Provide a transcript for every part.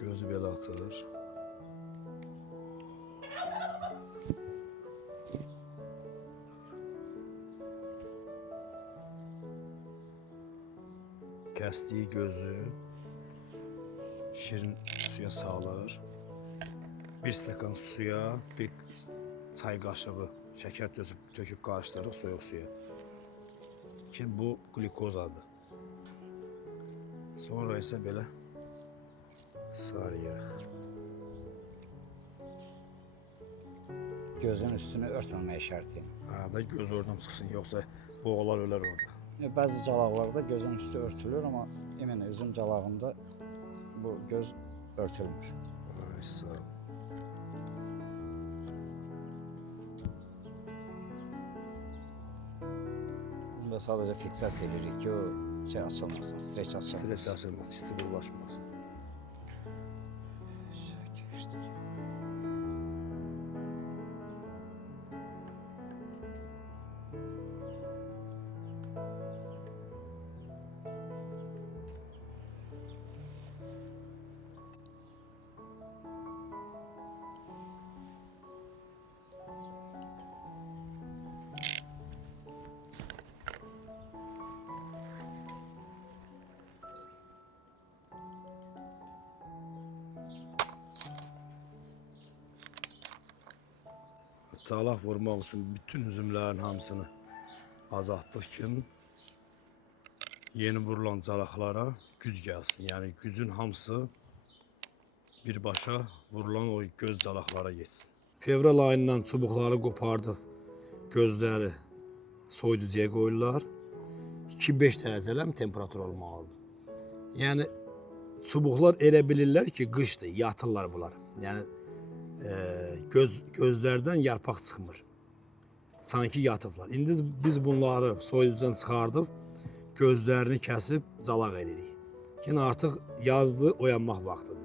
Gözü belə atır. Kəsdiyi gözü şirin suya salır. Bir stəkan suya bir çay qaşığı şəkər töküb qarışdırırıq soyuq suya. Ki bu glikozadır. Sonra isə belə sarıyırıq. Gözün üstünü örtməməyə şərti. Ha da göz oradan çıxsın, yoxsa boğalar ölər orada. Bəzi calaqlarda gözün üstü örtülür, amma eminə üzüm calağında bu göz örtülmür. Ay sağ ol. Bunda sadəcə fiksasiya edirik ki, o şey açılmasın, streç açılmasın. Stres açılmaz, istiqə ulaşmaz. Calaq vurmaq üçün bütün üzümlərin hamısını azaltdıq ki, yeni vurulan calaqlara güc gəlsin. Yəni gücün hamısı birbaşa vurulan o göz calaqlara geçsin. Fevral ayından çubuqları qopardıb gözləri soyuducuya qoyurlar. 2-5 dərəcələr temperatur olmalıdır. Yəni çubuqlar elə bilirlər ki, qışdır, yatırlar bunlar. Yəni gözlərdən yarpaq çıxmır. Sanki yatıblar. İndi biz bunları soyuducudan çıxardıb gözlərini kəsib calaq edirik. Yəni artıq yazdı, oyanmaq vaxtıdır.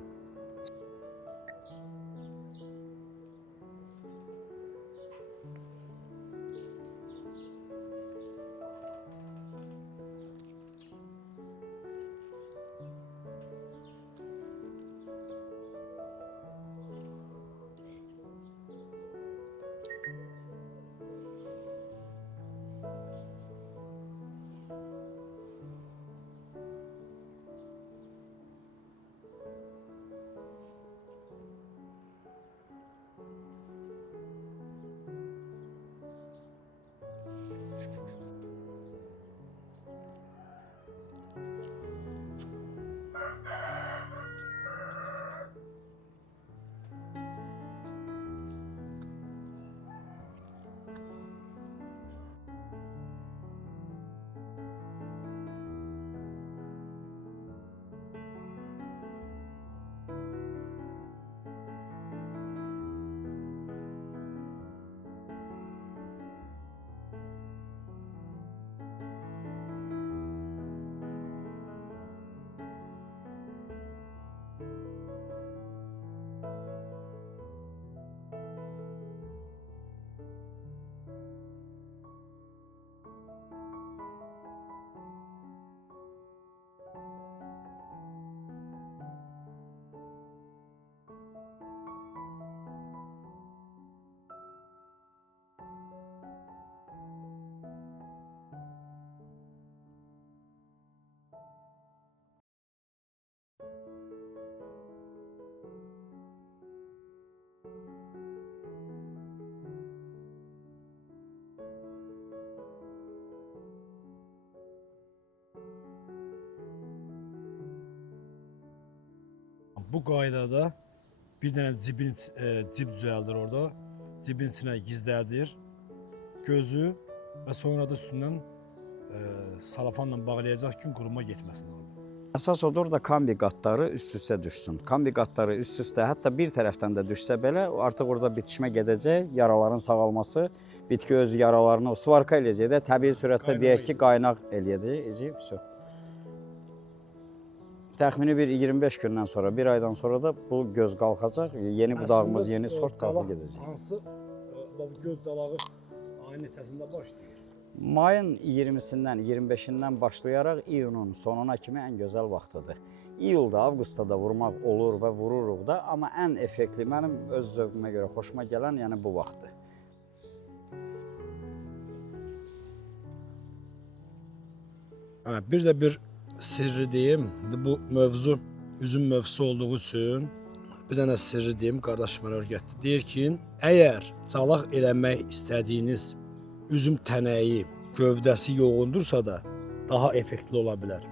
Bu qaydada bir dənə cib düzəldir orada. Cibin içinə gizlədir gözü və sonra da üstündən salafanla bağlayacaq ki, quruma getməsin orada. Əsas odur da kombi qatları üst-üstə düşsün. Kombi qatları üst-üstə, hətta bir tərəfdən də düşsə belə artıq orada bitişmə gedəcək, yaraların sağalması, bitki öz yaralarını svarka eləyəcək də, təbii sürətdə deyək ki, qaynaq eləyəcək. Təxmini bir 25 gündən sonra, bir aydan sonra da bu göz qalxacaq, yeni budağımız, yeni sort qalxıb gedəcək. Hansı göz calağı ayın neçəsində başlayır? Mayın 20-sindən, 25-indən başlayaraq iyunun sonuna kimi ən gözəl vaxtıdır. İyulda, avqustda da vurmaq olur və vururuq da, amma ən effektli mənim öz zövqümə görə xoşuma gələn yəni bu vaxtdır. Bir də bir sirri deyim. Bu mövzu üzüm mövzusu olduğu üçün bir dənə sirri deyim, qardaş mənə öyrətdi. Deyir ki, əgər calaq eləmək istədiyiniz üzüm tənəyi, gövdəsi yoğundursa da daha effektli ola bilər.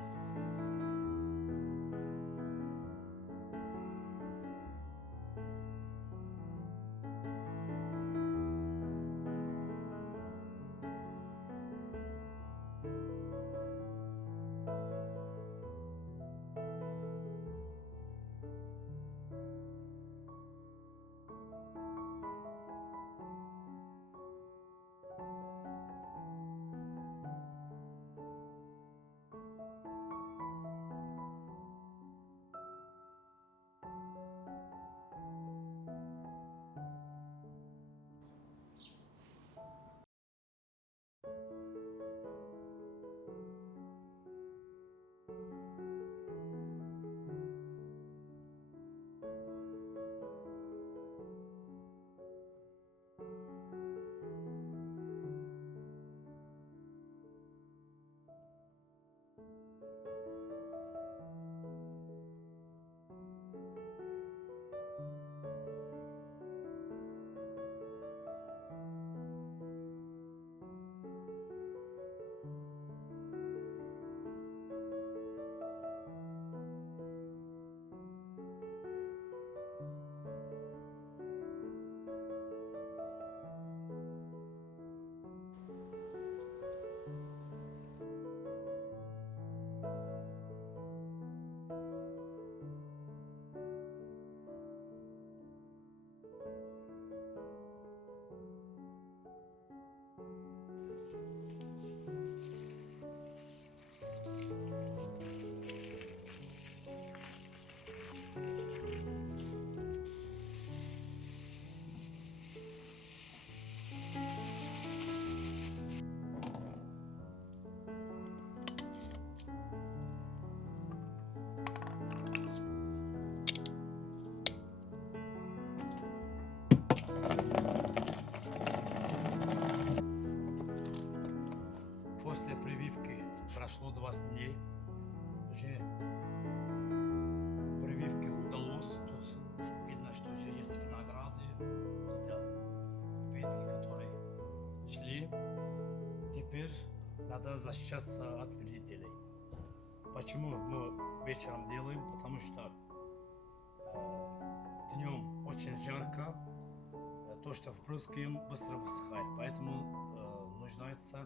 После прививки прошло 20 дней. Уже прививки удалось. Тут видно, что уже есть винограды. Вот это ветки, которые шли. Теперь надо защищаться от вредителей. Почему мы вечером делаем? Потому что днем очень жарко. То, что впрыскиваем, быстро высыхает. Поэтому нуждается